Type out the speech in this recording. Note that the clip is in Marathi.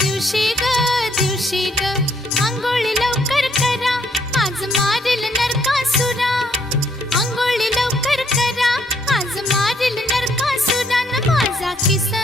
दिवशी ग आंघोळी लवकर करा, आज मारील नरकासुरा. आंघोळी लवकर करा, आज मारील नरकासुरा. न माझा किसन